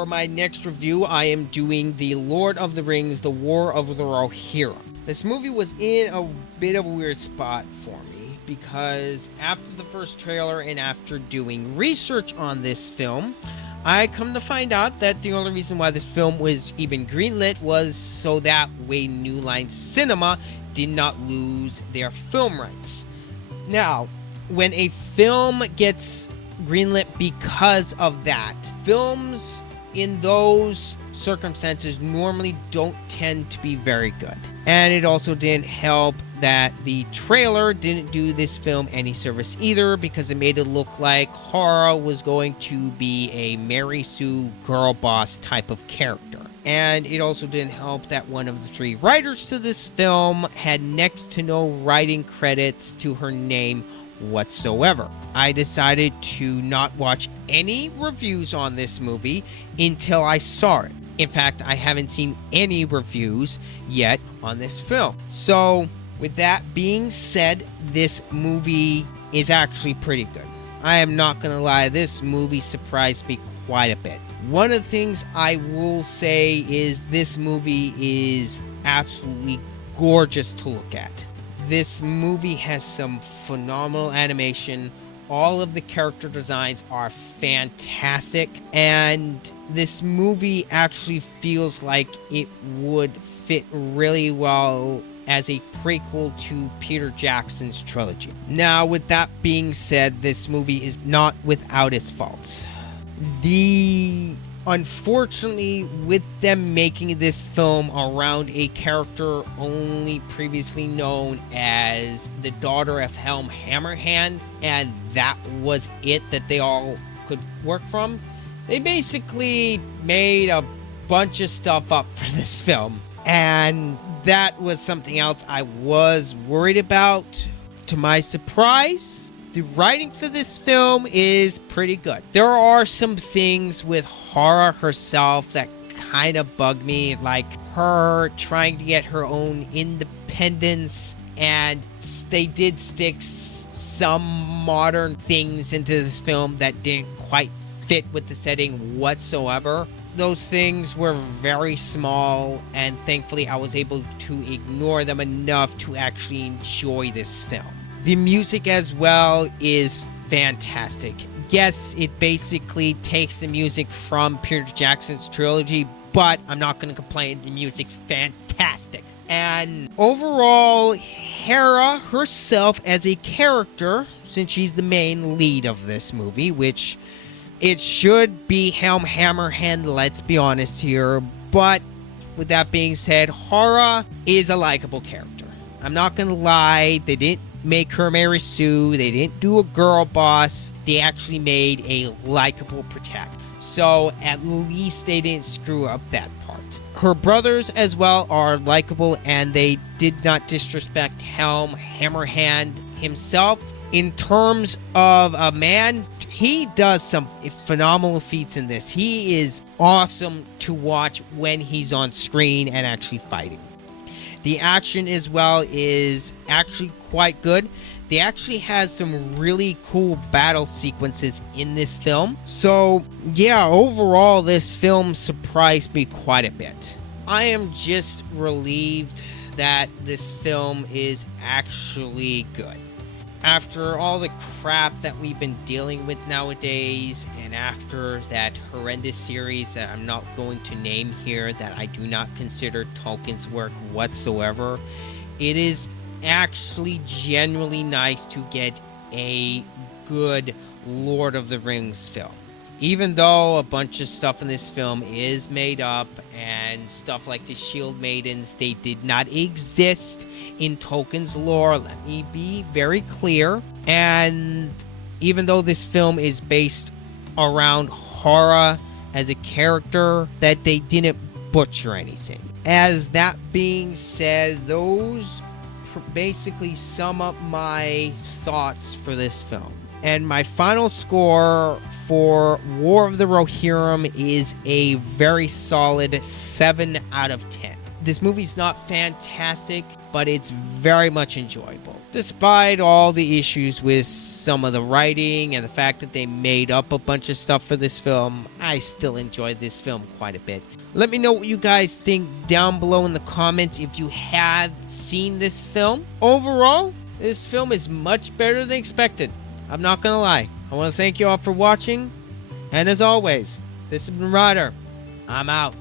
For my next review, I am doing The Lord of the Rings, The War of the Rohirrim. This movie was in a bit of a weird spot for me because after the first trailer and after doing research on this film, I come to find out that the only reason why this film was even greenlit was so that way New Line Cinema did not lose their film rights. Now, when a film gets greenlit because of that, films in those circumstances normally don't tend to be very good. And it also didn't help that the trailer didn't do this film any service either, because it made it look like Hara was going to be a Mary Sue girl boss type of character. And it also didn't help that one of the three writers to this film had next to no writing credits to her name whatsoever. I decided to not watch any reviews on this movie until I saw it. In fact, I haven't seen any reviews yet on this film. So, with that being said, this movie is actually pretty good. I am not going to lie, this movie surprised me quite a bit. One of the things I will say is this movie is absolutely gorgeous to look at. This movie has some phenomenal animation. All of the character designs are fantastic, and this movie actually feels like it would fit really well as a prequel to Peter Jackson's trilogy. Now, with that being said, this movie is not without its faults. Unfortunately, with them making this film around a character only previously known as the daughter of Helm Hammerhand, and that was it that they all could work from, they basically made a bunch of stuff up for this film. And that was something else I was worried about. To my surprise, the writing for this film is pretty good. There are some things with Hara herself that kind of bug me, like her trying to get her own independence, and they did stick some modern things into this film that didn't quite fit with the setting whatsoever. Those things were very small, and thankfully I was able to ignore them enough to actually enjoy this film. The music as well is fantastic. Yes, it basically takes the music from Peter Jackson's trilogy, but I'm not going to complain. The music's fantastic. And overall, Hera herself as a character, since she's the main lead of this movie, which it should be Helm Hammerhand, let's be honest here, but with that being said, Hara is a likable character. I'm not going to lie, they didn't make her Mary Sue, they didn't do a girl boss, they actually made a likable protagonist. So at least they didn't screw up that part. Her brothers as well are likable, and they did not disrespect Helm Hammerhand himself. In terms of a man, he does some phenomenal feats in this. He is awesome to watch when he's on screen and actually fighting. The action as well is actually quite good. They actually has some really cool battle sequences in this film. So yeah, overall this film surprised me quite a bit. I am just relieved that this film is actually good. After all the crap that we've been dealing with nowadays, and after that horrendous series that I'm not going to name here that I do not consider Tolkien's work whatsoever, it is actually genuinely nice to get a good Lord of the Rings film. Even though a bunch of stuff in this film is made up, and stuff like the Shield Maidens, they did not exist in Tolkien's lore, let me be very clear. And even though this film is based around Hara as a character, that they didn't butcher anything. As that being said, those basically sum up my thoughts for this film. And my final score for War of the Rohirrim is a very solid 7 out of 10. This movie's not fantastic, but it's very much enjoyable. Despite all the issues with some of the writing and the fact that they made up a bunch of stuff for this film, I still enjoyed this film quite a bit. Let me know what you guys think down below in the comments if you have seen this film. Overall, this film is much better than expected. I'm not gonna lie. I want to thank you all for watching. And as always, this has been Ryder. I'm out.